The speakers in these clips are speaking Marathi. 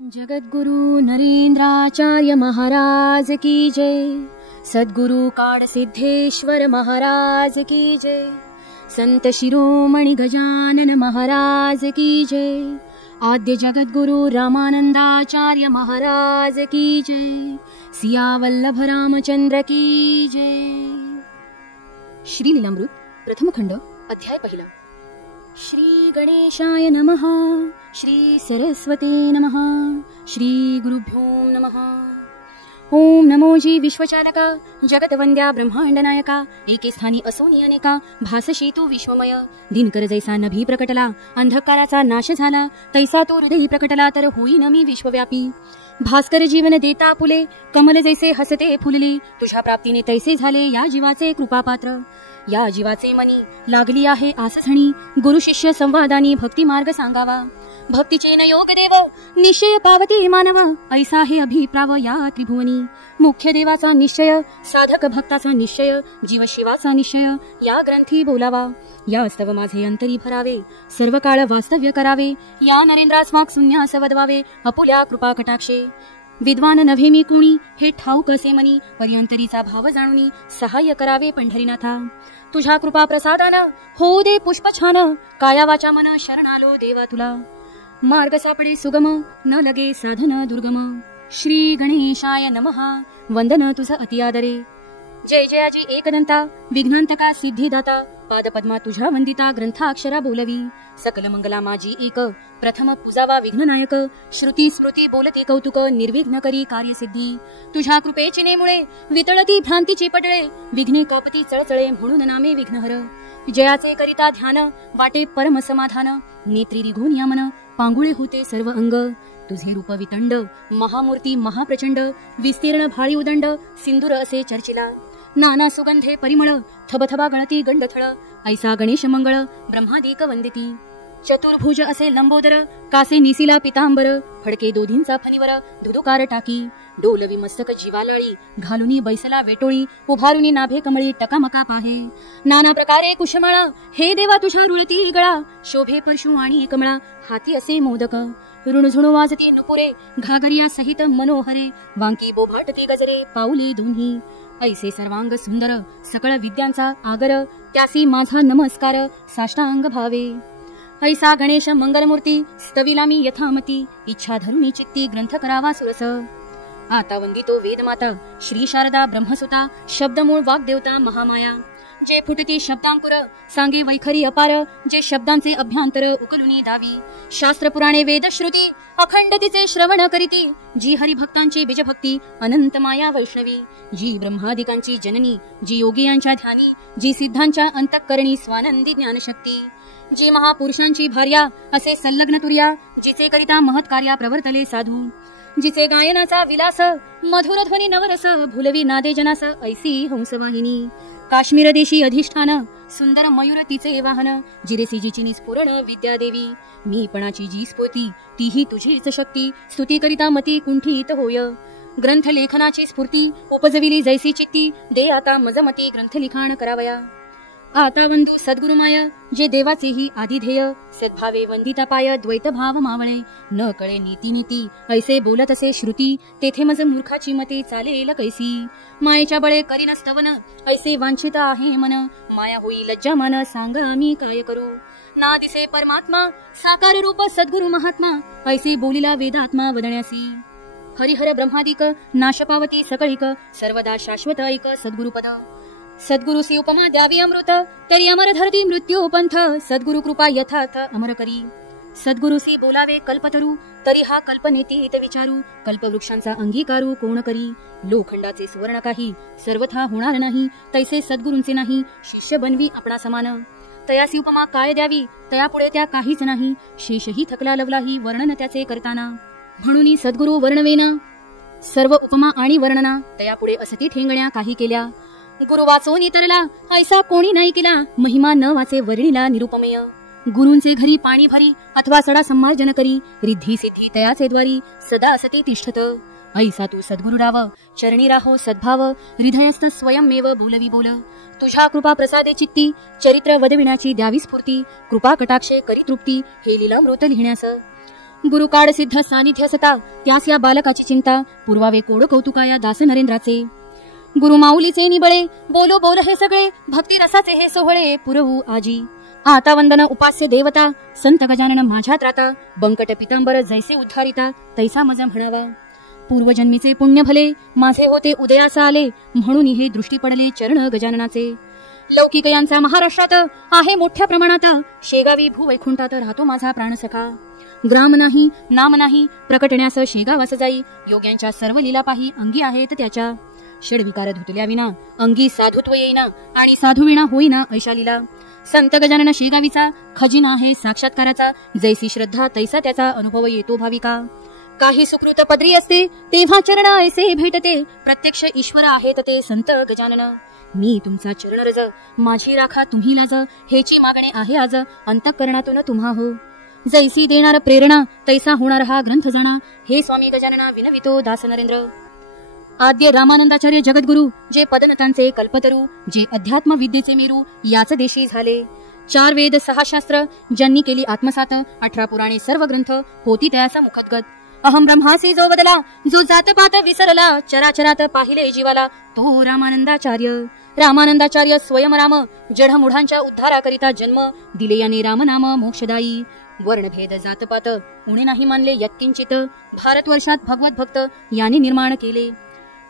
जगद्गुरु नरेंद्राचार्य महाराज की जय। सद्गुरु काळ सिद्धेश्वर महाराज की जय। संत शिरोमणि गजानन महाराज की जय। आद्य जगद्गुरु रामानंदाचार्य महाराज की जय। सिया वल्लभ रामचंद्र की जय। श्री लीलामृत प्रथम खंड अध्याय पहिला। श्री गणेशाय नमः। श्री सरस्वते नमः। श्री गुरुभ्यो नमः। ओम नमो जी विश्वचालका जगतवंद्या ब्रह्मांड नायका। एके स्थानी असोनी अनेका भासशी तू विश्वमय। दिनकर जैसा नभी प्रकटला अंधकाराचा नाश झाला। तैसा तो हृदय प्रकटला तर होईन मी विश्वव्यापी। भास्कर जीवन देता फुले कमल जैसे हसते फुलले। तुझ्या प्राप्तीने तैसे झाले या जीवाचे कृपापात्र। या जीवाचे मनी लागली आहे आसझणी। गुरु शिष्य संवादानी भक्ती मार्ग सांगावा। भक्तीचे न योग देव निश्चय पावती मानव। ऐसा हे अभिप्राव या त्रिभुवनी। मुख्य देवाचा निश्चय साधक भक्ताचा निश्चय जीव शिवाचा निश्चय या ग्रंथी बोलावा। या स्तव माझे अंतरी भरावे सर्व काळ वास्तव्य करावे। या नरेंद्रास्माक शून्यास वदवावे अपुल्या कृपा कटाक्षे। विद्वान नव्हे मी कोणी हे ठाऊक असे मनी। पर्यंतरीचा भाव जाणूनी सहाय्य करावे पंढरीनाथा। तुझ्या कृपा प्रसादानं हो दे पुष्प छान। काया वाचा मन शरणालो देवा तुला। मार्ग सापडे सुगम न लगे साधन दुर्गम। श्री गणेशाय नमः। वंदन तुझ अति आदरे। जय जयाजी एकदंता विघ्नांतका सिद्धिदाता। पादपद्मा तुझ्या वंदिता ग्रंथाक्षरा बोलवी। सकल मंगला माझी एक प्रथम पूजावा विघ्ननायक। श्रुती स्मृती बोलते कौतुक निर्विघ्न करी कार्यसिद्धी। तुझ्या कृपेचे नेमुळे वितळती भ्रांतीची पडळे। विघ्ने कापती चळचळे म्हणून नामे विघ्नहर। जयाचे करिता ध्यान वाटे परम समाधान। नेत्री रिघून यामन पांगुळे होते सर्व अंग। तुझे रूप वितंड महामूर्ती महाप्रचंड। विस्तीर्ण भाळी उदंड सिंदूर असे चर्चिला। नाना सुगंधे परिमळ थबथबा गणती गंडथळ। ऐसा गणेश मंगळ ब्रह्मादिक वंदिती। चतुर्भुज असे लंबोदर कासे निसिला पितांबर। फडके दोधींचा फणीवर धुदुकार टाकी। डोलवी मस्तक जीवालाळी घालुनी बैसला वेटोळी। उभारुनी नाभे कमळी टकामका पाहे। नाना प्रकारे कुशमाळा हे देवा तुझ्या रुळती गळा। शोभे परशु आणि कमळा हाती असे मोदक। ऋणझुणू वाजती नुपुरे घागरिया सहित मनोहरे। वांकी बोभाटती गजरे पाऊले दोन्ही। ऐसे सर्वांग सुंदर सकळ विद्यांचा आगर। त्यासी माझा नमस्कार साष्टांग भावे। ऐसा गणेश मंगलमूर्ती स्तविला मी यथामती। इच्छा धरुनी चित्ती ग्रंथ करावा सुरस। आता वंदितो वेदमाता श्री शारदा ब्रह्मसुता। शब्दमूळ वाग्देवता महामाया। जे फुटती शब्दांकुर सांगे वैखरी अपार। जे शब्दांचे अभ्यांतर उकलुनी दावी। शास्त्र पुराणे वेद श्रुती अखंड तिचे श्रवण करीती। जी हरिभक्तांची बीजभक्ती अनंत माया वैष्णवी। जी ब्रह्मादिकांची जननी जी योगियांच्या ध्यानी। जी सिद्धांच्या अंतःकरणी स्वानंदी ज्ञानशक्ती। जी महापुरुषांची भार्या असे संलग्न तुर्या। जिचे करिता महत् कार्या प्रवर्तले साधू। जिचे गायनाचा विलास मधुर ध्वनी नवरस। भुलवी नादे जनास ऐसी हंसवाहिनी। काश्मीर देशी अधिष्ठान सुंदर मयूर तिचे वाहन। जिरेसी जिची निस्फुरण विद्या देवी। मी पणाची जी स्फूर्ती तीही तुझीच शक्ती। स्तुती करिता मती कुंठित होय। ग्रंथ लेखनाची स्फूर्ती उपजविली जैसी चित्ती। दे आता मजमती ग्रंथ लिखाण करावया। आता वंदू सद्गुरुमाय जे देवाचेही आदिध्येय। सद्भावे वंदिता पाय द्वैत भाव मावळे। न कळे नीती नीती ऐसे बोलत असे श्रुती। तेथे मज मूर्खाची मते चालेल कैसी। मायेच्या बळे करीन स्तवन ऐसे वांछित आहे मन। माया होई लज्जा मन सांगा मी काय करू। ना दिसे परमात्मा साकार रूप सद्गुरु महात्मा। ऐसे बोलिला वेदात्मा वदण्यासी। हरिहर ब्रह्मादिक नाश पावती सकळिक। सर्वदा शाश्वत ऐक सद्गुरुपद। सद्गुरुसी उपमा द्यावी अमृत तरी अमर धरती मृत्यू पंथ। सद्गुरु कृपा यथार्थ अमर करी। सद्गुरुसी बोलावे कल्पतरू तरी हा कल्पनेतीत विचारू। कल्पवृक्षांचा अंगीकारू कोण करी। लोखंडाचे सुवर्ण काही सर्वथा होणार नाही। तैसे सद्गुरूंचे नाही शिष्य बनवी आपणा समान। तयासी उपमा काय द्यावी तयापुढे त्या काहीच नाही। शेषही थकला लवलाही वर्णन त्याचे करताना। म्हणून सद्गुरु वर्णवेना सर्व उपमा आणि वर्णना। तयापुढे असती ठेंगण्या काही केल्या। गुरु वाचून इतरला ऐसा कोणी नाही केला। महिमा न वाचे वर्णिला निरुपमेय। गुरूंचे घरी पाणी भरी अथवा सडा संमार्जन करी। रिद्धी सिद्धी तयाचे द्वारी सदा असते तिष्ठत। ऐसा तू सद्गुरु राव चरणी राहो सद्भाव। हृदयस्थ स्वयंमेव बोलवी बोल। तुझ्या कृपा प्रसादे चित्ती चरित्र वदविण्याची द्यावी स्फूर्ती। कृपा कटाक्षे करी तृप्ती हे लीलामृत लिहिण्यास। गुरुकाळ सिद्ध सानिध्य सता त्यास या बालकाची चिंता पुरवावे कोड कौतुका या दास नरेंद्राचे. गुरुमाऊलीचे निबळे बोलो बोल हे सगळे भक्ती रसाचे हे सोहळे पुरवू आजी. आता वंदन उपास्य देवता संत गजानन माझ्या त्राता बंकट पितांबर जैसे उद्धारिता तैसा मजा म्हणावा. पूर्वजन्मीचे पुण्य भले माझे होते उदयास आले म्हणून हे दृष्टी पडले चरण गजाननाचे. लौकिक यांचा महाराष्ट्रात आहे मोठ्या प्रमाणात शेगावी भूवैकुंठात राहतो माझा प्राणसखा. ग्राम नाही नाम नाही प्रकटण्यास शेगावास जाई योग्यांच्या सर्व लीला पाही अंगी आहेत त्याच्या. षडविकार धुतल्या विना अंगी साधुत्व येईना आणि साधू विना होईना ऐशा लीला. संत गजानन शेगावीचा खजिना आहे साक्षात्काराचा जैसी श्रद्धा तैसा त्याचा अनुभव येतो भाविका. काही सुकृत पदरी असते तेव्हा चरण ऐसे भेटते प्रत्यक्ष ईश्वर आहेत ते संत गजानन. मी तुमचा चरण रज माझी राखा तुम्ही लाज हेची मागणे आहे आज अंतःकरणातून तुम्हा हो. जैसी देणार प्रेरणा तैसा होणार हा ग्रंथ जाणा हे स्वामी गजानना विनवितो दास नरेंद्र. आद्य रामानंदाचार्य जगद्गुरु जे पदनतांचे कल्पतरू जे अध्यात्म विद्येचे मेरू याच देशी झाले. 4 वेद 6 शास्त्र ज्यांनी केली आत्मसात 18 पुराणे सर्व ग्रंथ होती त्याचा मुखतगत. अहम ब्रह्मासी जो बदला जो जातपात विसरला चराचरात पाहिले जीवाला तो रामानंदाचार्य. रामानंदाचार्य स्वयं राम जडमुढांच्या उद्धाराकरिता जन्म दिले याने रामनाम मोक्षदायी. वर्णभेद जातपात उणे नाही मानले यत्किंचित भारतवर्षात भगवत भक्त याने निर्माण केले.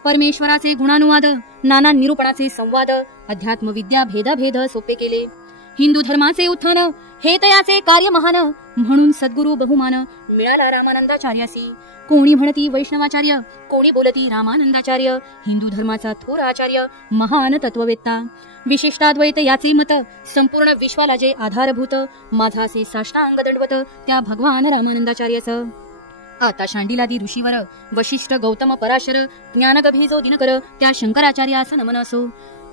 परमेश्वराचे गुणानुवाद नाना निरूपणाचे संवाद अध्यात्म विद्या भेदाभेद सोपे केले. हिंदू धर्माचे उत्थान हे तयाचे कार्य महान म्हणून सद्गुरु बहुमान मिळाला रामानंदाचार्यासी. कोणी म्हणती वैष्णवाचार्य कोणी बोलती रामानंदाचार्य हिंदू धर्माचा थोर आचार्य महान तत्ववेत्ता. विशिष्टाद्वैत याचे मत संपूर्ण विश्वाला जे आधारभूत माझा असे साष्टांग दंडवत त्या भगवान रामानंदाचार्यच. आता शांडिलादी ऋषीवर वशिष्ठ गौतम पराशर ज्ञानगभी जो दिनकर त्या शंकराचार्यास नमन असो.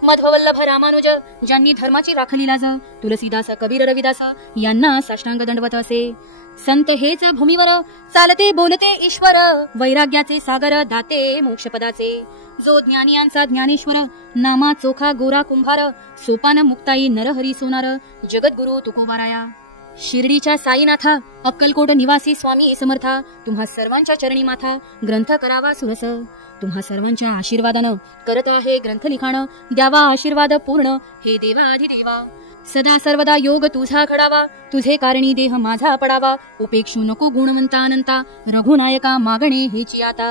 मध्ववल्लभ रामानुज ज्यांनी धर्माची राखली लाज तुलसीदास कबीर रविदास यांना साष्टांग दंडवत असे. संत हेच भूमीवर चालते बोलते ईश्वर वैराग्याचे सागर दाते मोक्षपदाचे. जो ज्ञानियांचा ज्ञानेश्वर नामा चोखा गोरा कुंभार सोपान मुक्ताई नरहरी सोनार जगद्गुरु तुकोबाराया. शिर्डीच्या साईनाथा अक्कलकोट निवासी स्वामी समर्था तुम्हा सर्वांच्या चरणी माथा ग्रंथ करावा सुरस. तुम्हा सर्वांच्या आशीर्वादानं करत आहे ग्रंथ लिखाण द्यावा आशीर्वाद पूर्ण हे देवाधिदेवा. सदा सर्वदा योग तुझा घडावा तुझे कारणी देह माझा पडावा उपेक्षू नको गुणवंता अनंता रघुनायका मागणे हेची आता.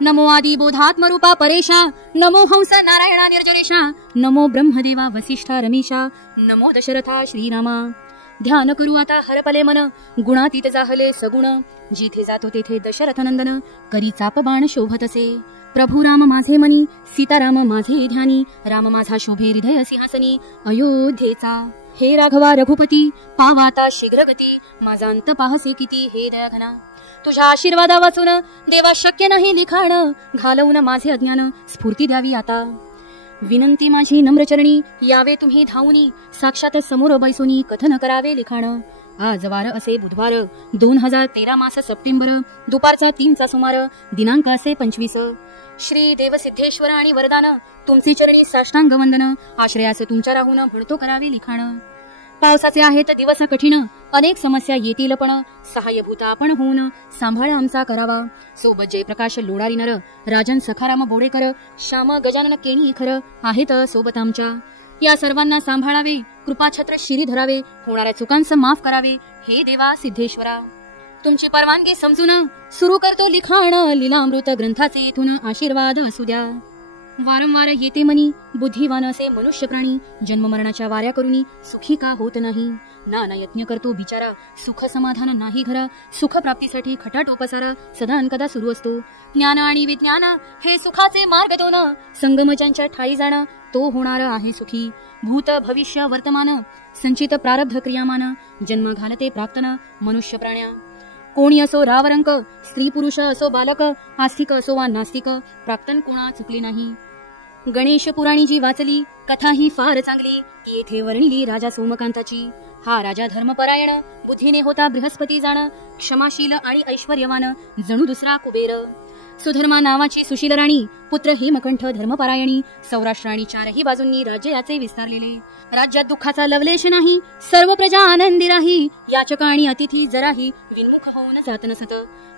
नमो आदि बोधात्मरूपा परेशा नमो हंस नारायणा निर्जरेशा नमो ब्रह्मदेवा वसिष्ठा रमेशा नमो दशरथा श्रीरामा. ध्यान करू आता हरपले मन गुणातीत जाहले सगुण जिथे जातो तेथे दशरथ नंदन करी चाप बाण शोभत असे. प्रभू राम माझे मनी सीताराम माझे ध्यानी राम माझा शोभे हृदय सिंहासनी अयोध्येचा. हे राघवा रघुपती पावाता शीघ्रगती माझा अंत पाहसे किती हे दयाघना. तुझ्या आशीर्वादा वाचून देवा शक्य नाही लिखाण घालवून माझे अज्ञान स्फूर्ती द्यावी आता. विनंती माझी नम्रचरणी यावे तुम्ही धावूनी साक्षात समोर बैसोनी कथन करावे लिखाण. आज वार असे बुधवार 2013 मास सप्टेंबर दुपारचा 3चा सुमार दिनांक असे 25. श्री देव सिद्धेश्वर आणि वरदान तुमचे चरणी साष्टांग वंदन आश्रयास तुमच्या राहून म्हणतो करावे लिखाण. पावसाचे आहेत दिवस कठीण अनेक समस्या येतील पण सहाय्यभूत आपण होऊन सांभाळ आमचा करावा. सोबत जयप्रकाश लोडारी नर राजन सखाराम बोडेकर श्याम गजानन केणी खर आहेत सोबत आमच्या. या सर्वांना सांभाळावे कृपाछत्र शिरी धरावे होणाऱ्या चुकांचं माफ करावे हे देवा सिद्धेश्वरा. तुमची परवानगी समजून सुरू करतो लिखाण लीलामृत ग्रंथाचे इथून आशीर्वाद असू द्या. वारंवार येते मनी बुद्धिवान असे मनुष्य प्राणी जन्म मरणाच्या वाऱ्या करूनी सुखी का होत नाही. नाना यत्न करतो बिचारा सुख समाधान नाही घर सुख प्राप्तीसाठी खटाटोप पसारा सदा अनकदा सुरू असतो. ज्ञान आणि विज्ञान हे सुखाचे मार्ग दोन संगम ज्यांच्या ठाई जाण तो होणार आहे सुखी. भूत भविष्य वर्तमान संचित प्रारब्ध क्रियामान जन्म घालते प्राक्तन मनुष्य प्राण्या. कोणी असो रावरंक स्त्री पुरुष असो बालक आस्तिक असो वा नास्तिक प्राक्तन कोणा चुकली नाही. गणेश पुराणी जी वाचली कथा ही फार चांगली ती येथे वर्णिली राजा सोमकांताची. हा राजा धर्मपरायण बुद्धीने होता बृहस्पती जाण क्षमाशील आणि ऐश्वर्यवान जणू दुसरा कुबेर. सुधर्मा नावाची सुशील राणी, पुत्र हेमकंठ धर्मपरायणी, सौराष्ट्र आणि चारही बाजूंनी राज्य याचे विस्तारलेले. राज्यात दुःखाचा लवलेश नाही, सर्व प्रजा आनंदी राही. याचका आणि अतिथी जराही विन्मुख होऊन जात नसत.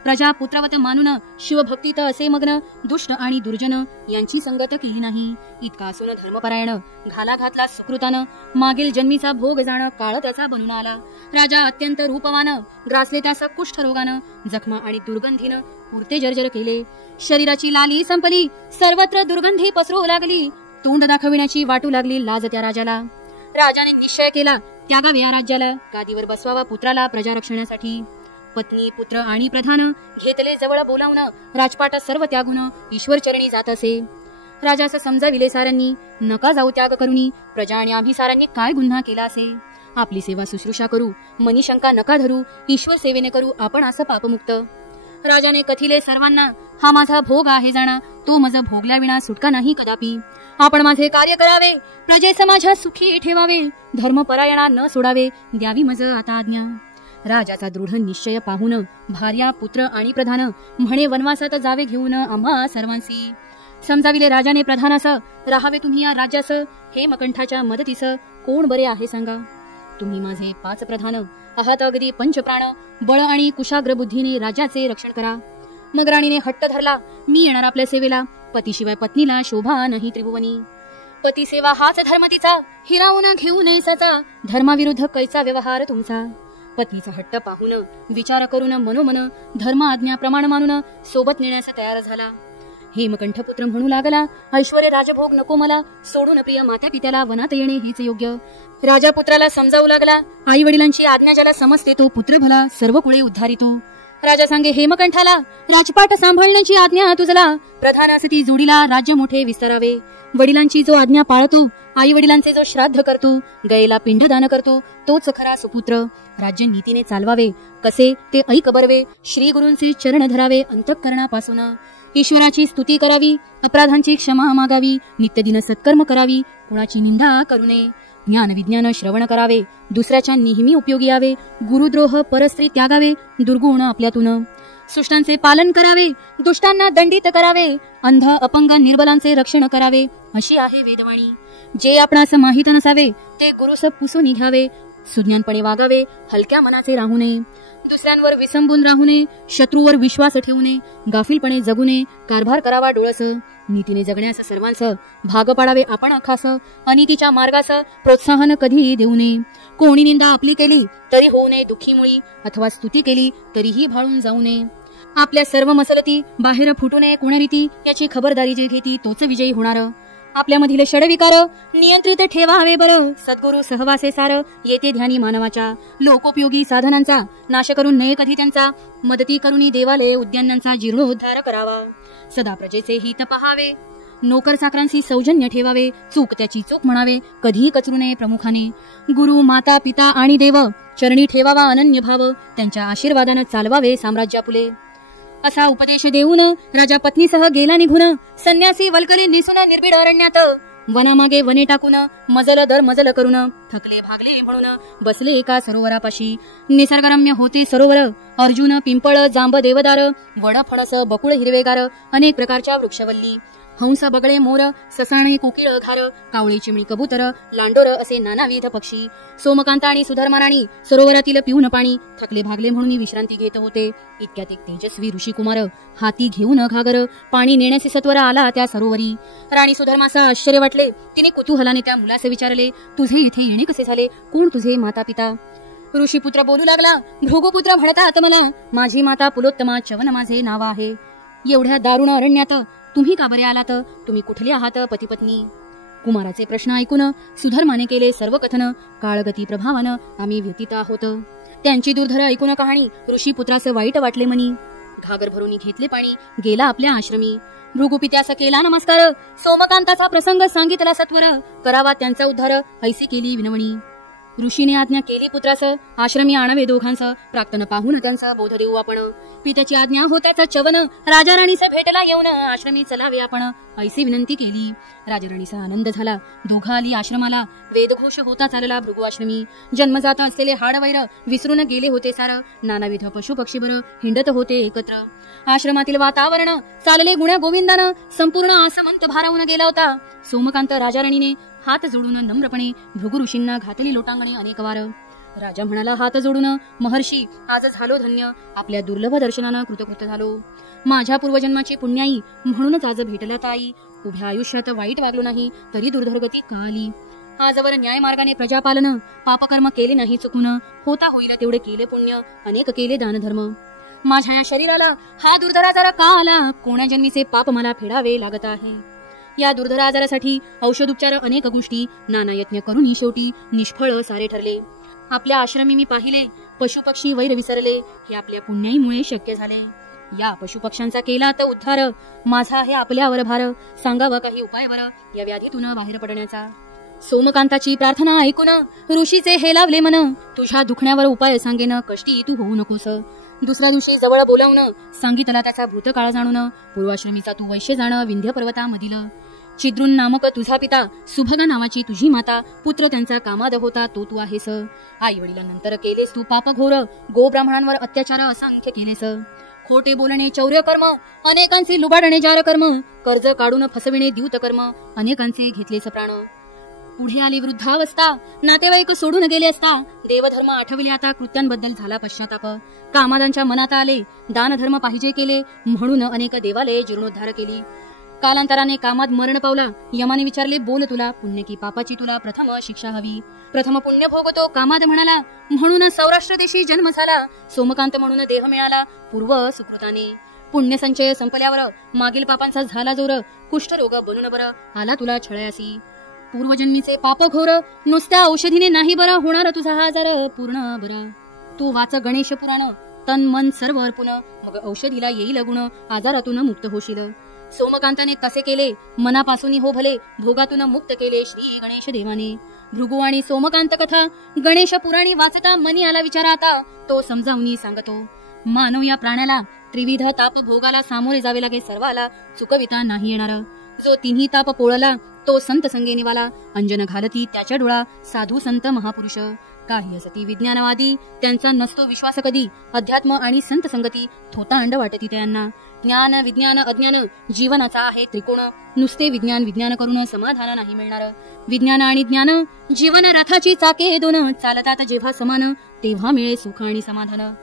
प्रजा पुत्रवत मानून शिवभक्तीत असे मग्न, दुष्ट आणि दुर्जन यांची संगत केली नाही. इतका असून धर्मपरायण घाला घातला सुकृतानं, मागील जन्मीचा भोग जाण काळ त्याचा बनून आला. राजा अत्यंत रूपवान, ग्रासले त्यास कुष्ठरोगानं, जखमा आणि दुर्गंधीनं पुरते जर्जर केले. शरीराची लाली संपली, सर्वत्र दुर्गंधी पसरू लागली. तोंड दाखविण्याची वाटू लागली लाज त्या राजाला. राजाने निश्चय केला त्यागावे या राज्याला, गादीवर बसवावा पुत्राला प्रजा रक्षणासाठी. पत्नी, पुत्र आणि प्रधान घेतले जवळ बोलावून, राजपाट सर्व त्यागून ईश्वर चरणी जात असे. राजास समजाविले साऱ्यांनी, नका जाऊ त्याग करुनी. प्रजा आणि आम्ही साऱ्यांनी काय गुन्हा केला असे. आपली सेवा शुश्रूषा करू, मनी शंका नका धरू. ईश्वर सेवेने करू आपण असं पापमुक्त. राजाने कथिले सर्वांना, हा माझा भोग आहे जाणा, तो मज भोगल्याविना सुटका नाही कदापि. आपण माझे कार्य करावे, प्रजेस माझ्या सुखी ठेवावे. धर्मपरायणा न सोडावे, द्यावी मज आता आज्ञा. राजाचा दृढ निश्चय पाहून भार्या, पुत्र आणि प्रधान म्हणे वनवासात जावे घेऊन आम्हा सर्वांसी. समजाविले राजाने प्रधानास, राहावे तुम्ही या राज्यास. हेमकंठाच्या मदतीस कोण बरे आहे सांगा. तुम्ही माझे 5 प्रधान आहात, अगदी पंचप्राण. बळ आणि कुशाग्र बुद्धीने राज्याचे रक्षण करा. मग राणीने हट्ट धरला, मी येणार आपल्या सेवेला. पतीशिवाय पत्नीला शोभा नाही त्रिभुवनी. पती सेवा हाच धर्म तिचा, हिरावून घेऊ नये सचा. धर्माविरुद्ध कैचा व्यवहार तुमचा. पत्नीचा हट्ट पाहून विचार करून मनोमन धर्म आज्ञा प्रमाण मानून सोबत नेण्यास तयार झाला. हेमकंठ पुत्र म्हणू लागला, ऐश्वर्य राजभोग नको मला, सोडून प्रिय माता पित्याला वनात येणे हेच योग्य. राजा पुत्राला समजावू लागला, आई वडिलांची आज्ञा ज्याला समजते तो पुत्र भला, सर्व कुळे उद्धारितो. राजा सांगे हेमकंठाला, राजपाट सांभाळण्याची आज्ञा तुझला. प्रधानास ती जोडीला राज्य मोठे विस्तारावे. वडिलांची जो आज्ञा पाळतो, आई वडिलांचे जो श्राद्ध करतो, गयेला पिंडदान करतो, तोच खरा सुपुत्र. राज्य नीतीने चालवावे, कसे ते ऐक बरवे. श्री गुरूंचे चरण धरावे अंतःकरणापासून. ईश्वराची स्तुती करावी, अपराधांची क्षमा मागावी. नित्यदिन सत्कर्म करावी, कुणाची निंदा करू नये. ज्ञान विज्ञान श्रवण करावे, दुसऱ्याच्या नेहमी उपयोगी यावे. गुरुद्रोह परस्त्री त्यागावे, दुर्गुण आपल्यातून. सुष्टांचे पालन करावे, दुष्टांना दंडित करावे. अंध अपंग निर्बलांचे रक्षण करावे, अशी आहे वेदवाणी. जे आपणास माहित नसावे ते गुरुस पुसून घ्यावे. सुज्ञानपणे वागावे, हलक्या मनाचे राहू नये. दुसऱ्यांवर विसंबून राहू नये, शत्रूवर विश्वास ठेवू नये. गाफीलपणे जगू नये, कारभार करावा डोळस. नीतीने जगण्यास सर्वांस भाग पाडावे आपण खास. अनितीच्या मार्गास प्रोत्साहन कधी देऊ नये. कोणी निंदा आपली केली तरी होऊ नये दुःखी मुळी, अथवा स्तुती केली तरीही भाळून जाऊ नये. आपल्या सर्व मसलती बाहेर फुटू नये कोणरीती, याची खबरदारी जे घेती तोच विजयी होणार. आपल्यामधील षडविकार नियंत्रित ठेवावे बरं. सद्गुरु सहवासे सार, येते ध्यानी मानवाच्या. लोकोपयोगी साधनांचा नाश करून नये कधी त्यांचा. मदती करुनी देवालय उद्यानांचा जीर्णोद्धार करावा. सदा प्रजेचे हित पहावे, नोकर चाकरांशी सौजन्य ठेवावे. चूक त्याची चूक म्हणावे, कधीही कचरू नये प्रमुखाने. गुरु, माता, पिता आणि देव चरणी ठेवावा अनन्य भाव. त्यांच्या आशीर्वादानं चालवावे साम्राज्य फुले. असा उपदेश देऊन राजा पत्नीसह गेला निघून. संन्यासी वल्कली निसून निर्भीड अरण्यात. वनामागे वने टाकून, मजल दर मजल करून. थकले भागले म्हणून बसले एका सरोवरापाशी. निसर्गरम्य होते सरोवर. अर्जुन, पिंपळ, जांब, देवदार, वड, फणस, बकुळ हिरवेगार, अनेक प्रकारच्या वृक्षवल्ली. हंस, बगळे, मोर, ससाणे, कोकिळ, घार, कावळे, चिमणी, कबूतर, लांडोर असे नानाविध पक्षी. सोमकांत आणि सुधर्मा राणी सरोवरातील पिऊन पाणी थकले भागले म्हणून विश्रांती घेत होते. इतक्यात एक तेजस्वी ऋषिकुमार हाती घेऊन घागर पाणी नेण्याचे सत्वर आला त्या सरोवरी. राणी सुधर्मास आश्चर्य वाटले. तिने कुतूहलाने त्या मुलास विचारले, तुझे इथे येणे कसे झाले? कोण तुझे माता पिता? ऋषीपुत्र बोलू लागला, भृगुपुत्र म्हणतात मला. माझी माता पुलोत्तमा च्यवन माझे नाव आहे. एवढ्या दारुण अरण्यात तुम्ही का बरे आलात? तुम्ही कुठले आहात पतिपत्नी? कुमाराचे प्रश्न ऐकून सुधर्माने केले सर्व कथन. काळगती प्रभावानं आम्ही व्यतीत आहोत. त्यांची दुर्धर ऐकून कहाणी ऋषीपुत्रास वाईट वाटले मनी. घागर भरून घेतले पाणी, गेला आपल्या आश्रमी. भृगुपित्यास केला नमस्कार. सोमकांताचा प्रसंग सांगितला सत्वर. करावा त्यांचा उद्धार, ऐसी केली विनवणी. ऋषीने आज्ञा केली पुत्रास, आश्रमी आणावे दोघांस, प्राक्तन पाहून त्यांचा बोध देऊ आपण. पित्याची आज्ञा होताच चवन, राजा राणीस भेटला येऊन, आश्रमी चलावे आपण, ऐसी विनंती केली. राजा राणीचा आनंद झाला, दोघा आली आश्रमाला, वेदघोष होता चालला भृगु आश्रमी. जन्मजात असलेले हाडवैर विसरून गेले होते सार, नानाविध पशु पक्षी बर हिंडत होते एकत्र. आश्रमातील वातावरण चालले गुण्या गोविंदानं, संपूर्ण आसमंत भारावून गेला होता. सोमकांत राजा राणीने हात जोडून नम्रपणे भृगु ऋषींना घातली लोटांगणी अनेक वार. राजा म्हणाला हात जोडून, महर्षी आज झालो धन्य, आपल्या दुर्लभ दर्शनानं कृतकृत झालो. माझ्या पूर्वजन्माची पुण्याई म्हणूनच आज भेटला ताई. उभ्या आयुष्यात वाईट वागलो नाही तरी दुर्धर्गती का आली. आजवर न्याय मार्गाने प्रजापालन, पापकर्म केले नाही चुकून, होता होईल तेवढे केले पुण्य, अनेक केले दानधर्म. माझ्या या शरीराला हा दुर्धर आजार का आला, कोण्या जन्मीचे पाप मला फेडावे लागत आहे. या दुर्धर आजारासाठी औषधोपचार अनेक गोष्टी, नाना यत्न करूनही शेवटी निष्फळ सारे ठरले. आपल्या आश्रमी मी पाहिले, पशुपक्षी वैर विसरले, हे आपल्या पुण्याईमुळे शक्य झाले. या पशुपक्ष्यांचा केला तर उद्धार, माझा आहे आपल्यावर भार, सांगावा काही उपाय बर या व्याधीतून बाहेर पडण्याचा. सोमकांताची प्रार्थना ऐकून ऋषीचे हे लावले मन, तुझ्या दुखण्यावर उपाय सांगेन, कष्टी तू होऊ नकोस. दुसऱ्या दिवशी जवळ बोलावून सांगितला त्याचा भूतकाळ जाणून, पूर्वाश्रमीचा तू वैश्य जाण विंध्य पर्वतामधील. चिद्रुन नामक तुझा पिता, सुभगा नावाची तुझी माता, पुत्र त्यांचा कामाद होता तो तू आहेस. आई वडिलांनंतर केलेस तू पाप घोर, गो ब्राह्मणांवर अत्याचार असंख्य केलेस. खोटे बोलणे चौर्य कर्म, अनेकांचे लुबाडणे जार कर्म, कर्ज काढून फसविणे द्यूत कर्म, अनेकांचे घेतलेस प्राण. पुढे आली वृद्धावस्था, नातेवाईक सोडून गेले असता, देवधर्म आठवले आता, कृत्यांबद्दल झाला पश्चाताप. कामादांच्या मनात आले, दानधर्म पाहिजे केले, म्हणून अनेक देवालये जीर्णोद्धार केली. कालांतराने कामात मरण पावला, यमाने विचारले बोल तुला, पुण्य की पापाची तुला प्रथम शिक्षा हवी. प्रथम पुण्य भोगतो कामाद म्हणाला, म्हणून सौराष्ट्र देशी जन्म झाला. सोमकांत म्हणून देह मिळाला पूर्व सुकृताने. पुण्य संचय संपल्यावर मागील पापांचा झाला जोर, कुष्ठरोग बनून बर आला तुला छळयासी. पूर्वजन्मीचे पाप घोर, नुसत्या औषधीने नाही बरा होणार तुझा हा आजार पूर्ण बरा. तू वाच गणेश पुराण, तन मन सर्व अर्पुन, मग औषधीला येईल गुण, आजारातून मुक्त होशील. सोमकांताने तसे केले, मनापासून हो भले, भोगातून मुक्त केले श्री गणेश देवाने. भृगु आणि सोमकांत कथा गणेश पुराणी वाचता मनी आला विचार आता, तो समजावून सांगतो. मानव या प्राण्याला त्रिविध ताप भोगाला सामोरे जावे लागे सर्वाला, चुकविता नाही येणार. जो तिन्ही ताप पोळला तो संत संगे निवाला, अंजन घालती त्याच्या डोळा साधू संत महापुरुष. काही असती विज्ञानवादी त्यांचा नसतो विश्वास कधी, अध्यात्म आणि संत संगती थोतांड वाटती त्यांना. ज्ञान विज्ञान अज्ञान जीवनाचा आहे त्रिकोण, नुसते विज्ञान विज्ञान करून समाधान नाही मिळणार. विज्ञान आणि ज्ञान जीवन रथाची चाके दोन, चालतात जेव्हा समान तेव्हा मिळे सुख आणि समाधान.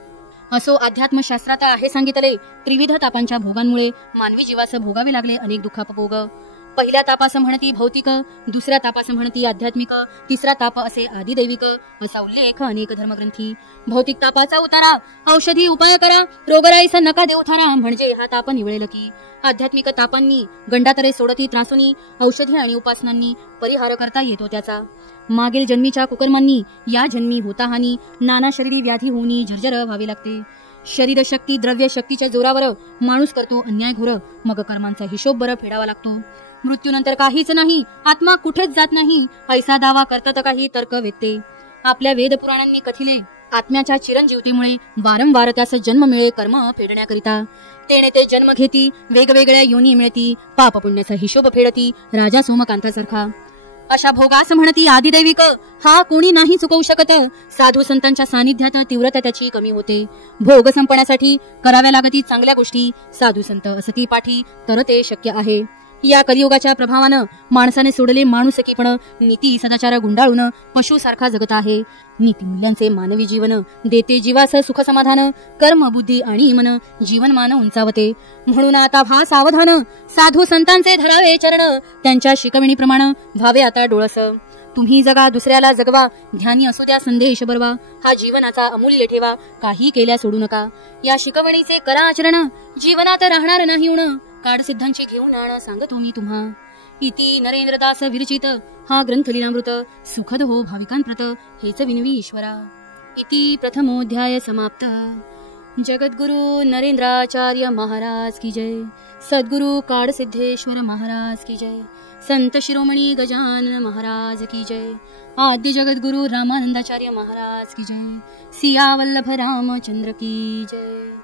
असो अध्यात्मशास्त्रात आहे सांगितले, त्रिविध तापांच्या भोगांमुळे मानवी जीवास भोगावे लागले अनेक दुःखापभोग. पहिल्या तापास म्हणती भौतिक, दुसऱ्या तापास म्हणती आध्यात्मिक, तिसरा ताप असे आदिदैविक, असा उल्लेख अनेक धर्मग्रंथी. भौतिक तापाचा उतारा, औषधी उपाय करा, रोगराईचा नका देऊ थारा, म्हणजे हा ताप निवळेल की. आध्यात्मिक तापांनी गंडातरे सोडती त्रासूनी, औषधी आणि उपासनांनी परिहार करता येतो त्याचा. मागील जन्मीच्या कुकर्मांनी या जन्मी होता हानी, नाना शरीरी व्याधी होऊनी जर्जर व्हावे लागते. शरीर शक्ती द्रव्य शक्तीच्या जोरावर माणूस करतो अन्याय घोर, मग कर्मांचा हिशोब बरं फेडावा लागतो. मृत्यूनंतर काहीच नाही, आत्मा कुठेच जात नाही, ऐसा दावा करतात काही तर्क वेत्ते. आपल्या वेदपुराणांनी कथिले, आत्म्याच्या चिरंजीवतेमुळे वारंवार त्यास जन्म मिळे कर्म फेडण्याकरिता. तेने ते जन्म घेती, वेगवेगळ्या योनी मिळती, पाप पुण्याचा हिशोब फेडती राजा सोमकांतासारखा. अशा भोगास म्हणती आदिदैविक, हा कोणी नाही चुकवू शकत. साधू संतांच्या सानिध्यात तीव्रता त्याची कमी होते. भोग संपण्यासाठी कराव्या लागती चांगल्या गोष्टी, साधू संत असती पाठी तर ते शक्य आहे. या कलियुगाच्या प्रभावानं माणसाने सोडले माणुसकीपण, नीती सदाचार गुंडाळून पशुसारखा जगत आहे. नीतिमूल्यांचे मानवी जीवन देते जीवास सुख समाधान, कर्म बुद्धी आणि मन जीवनमान उंचावते. म्हणून आता व्हा सावधान, साधू संतांचे धरावे चरण, त्यांच्या शिकवणीप्रमाणे व्हावे आता डोळस. तुम्ही जगा दुसऱ्याला जगवा, ध्यानी असू द्या संदेश बरवा, हा जीवनाचा अमूल्य ठेवा, काही केल्या सोडू नका. या शिकवणीचे करा आचरण, जीवनात राहणार नाही उण, काडसिद्धांची घेऊन आण सांगतो मी तुम्हा. इति नरेंद्रदास विरचित हा ग्रंथ लीलामृत, सुखद हो भाविकांप्रत हेच विनवी ईश्वरा. इति प्रथमोध्याय समाप्त. जगद्गुरु नरेंद्राचार्य महाराज की जय. सद्गुरु काडसिद्धेश्वर महाराज की जय. संत शिरोमणी गजानन महाराज की जय। आद्य जगत गुरु रामानंदाचार्य महाराज की जय। सिया वल्लभ रामचंद्र की जय।